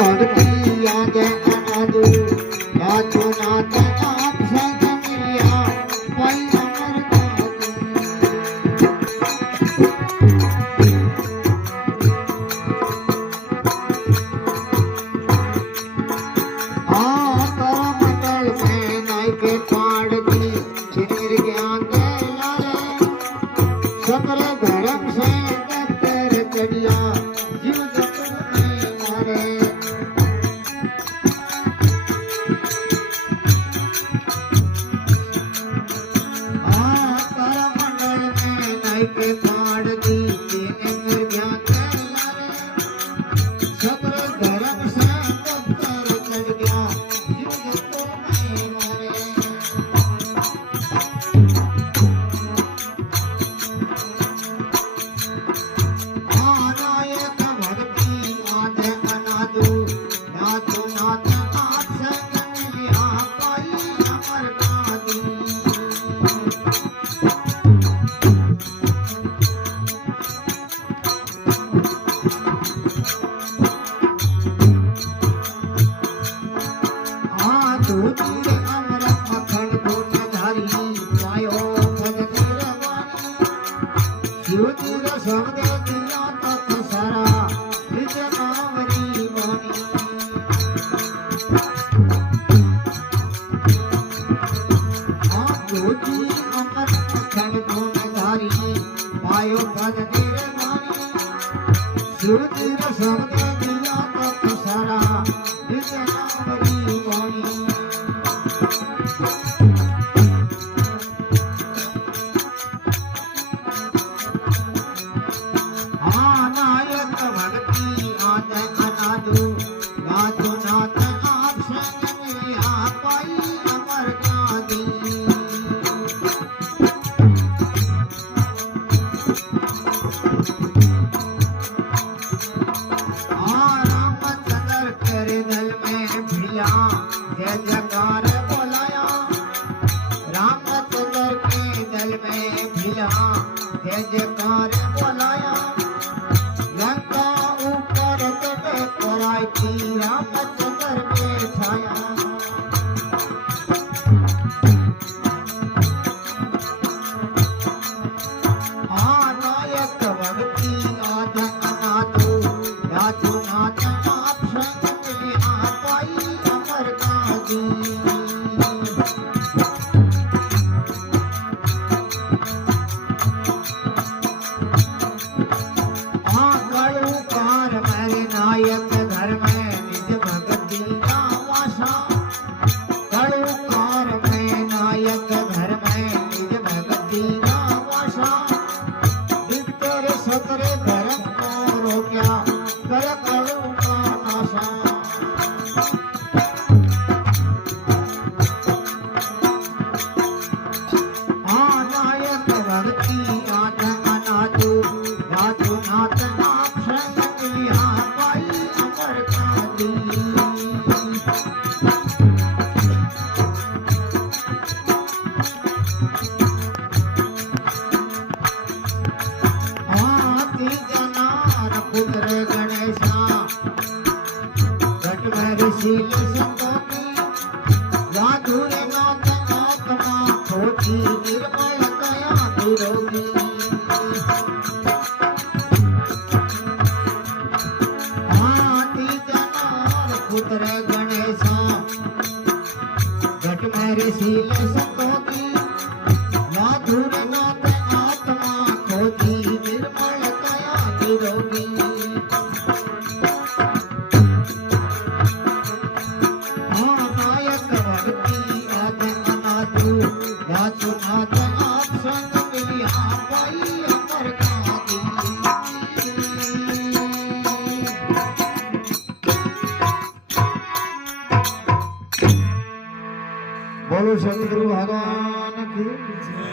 भक्ति याद अनादु याचो नाथ आप संग मिलिया पाई अमर मंडल में नाई के पाड़ दी छिनीर ज्ञान सकल धर्म से दत्तर चढ़िया जीव जगत में मारे कर मंडल में नाई के पाड़ दी छिनीर ज्ञान सकल धर्म से दत्तर चढ़िया जीव जगत में मारे बोलो सतगुरु भगवान की।